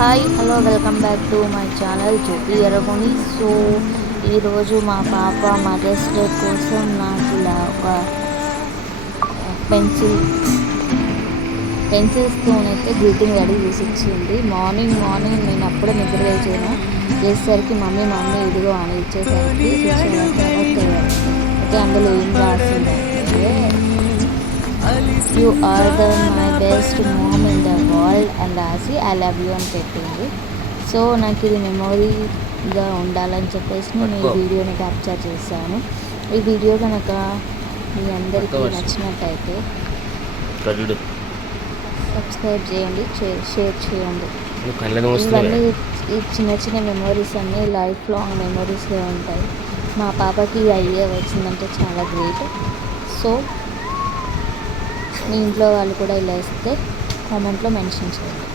Hi hello welcome back to my channel Jyothi Erragoni. So ఈరోజు మా పాప మదర్స్ డే కోసం నాకు ఇలా ఒక పెన్సిల్స్తోనైతే గ్రీటింగ్ రెడీ చేసి ఇచ్చింది. మార్నింగ్ నేను అప్పుడే నిద్ర లేచాను. చేసేసరికి మమ్మీ ఇదిగో అని ఇచ్చేసరికి 6 అవర్స్ అయితే అందులో ఏం రాసిందంటే you are the my best mom in the world అని రాసి ఐ లవ్ యూ అని పెట్టింది. సో నాకు ఇది మెమొరీగా ఉండాలని చెప్పేసి నేను ఈ వీడియోని క్యాప్చర్ చేశాను. ఈ వీడియో కనుక మీ అందరికీ నచ్చినట్టయితే సబ్స్క్రైబ్ చేయండి, షేర్ చేయండి. ఇవన్నీ ఈ చిన్న మెమొరీస్ అన్నీ లైఫ్ లాంగ్ మెమొరీస్గా ఉంటాయి. మా పాపకి ఈ ఐడియా వచ్చిందంటే చాలా గ్రేట్. సో మీ ఇంట్లో వాళ్ళు కూడా ఇలా ఇస్తే కామెంట్లో మెన్షన్ చేయండి.